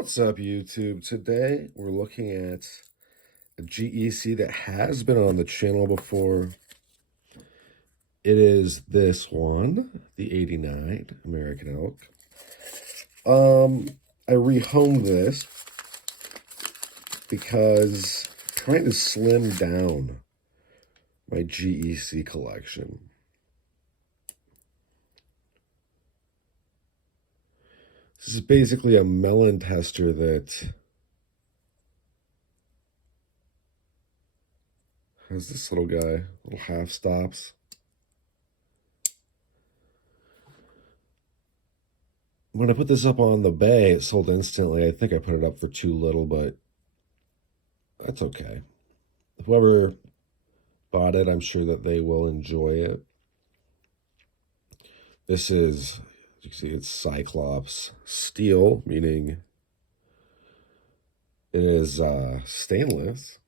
What's up, YouTube? Today we're looking at a GEC that has been on the channel before. It is this one, the 89 American Elk. I rehomed this because I'm trying to slim down my GEC collection. This is basically a melon tester that has this little guy, little half stops. When I put this up on the bay, it sold instantly. I think I put it up for too little, but that's okay. Whoever bought it, I'm sure that they will enjoy it. This is, you can see, it's Cyclops steel, meaning it is stainless.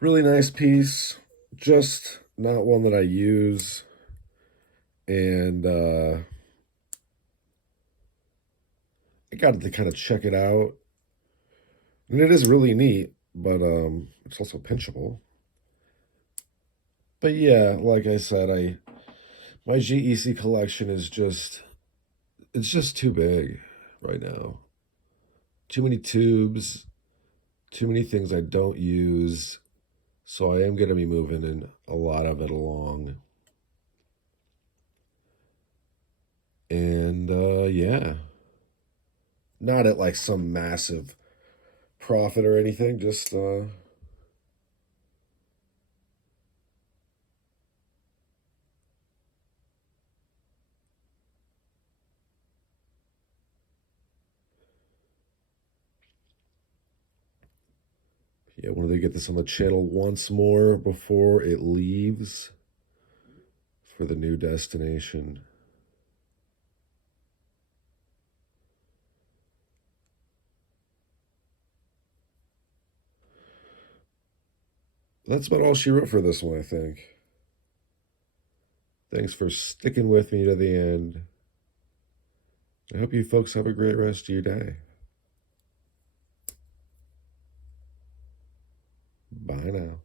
Really nice piece, just not one that I use. And I got to kind of check it out. And it is really neat, but it's also pinchable. But yeah, like I said, my GEC collection is it's just too big right now. Too many tubes, too many things I don't use. So I am going to be moving in a lot of it along. And yeah, not at like some massive profit or anything, just yeah, wanted to get this on the channel once more before it leaves for the new destination. That's about all she wrote for this one, I think. Thanks for sticking with me to the end. I hope you folks have a great rest of your day. Bye now.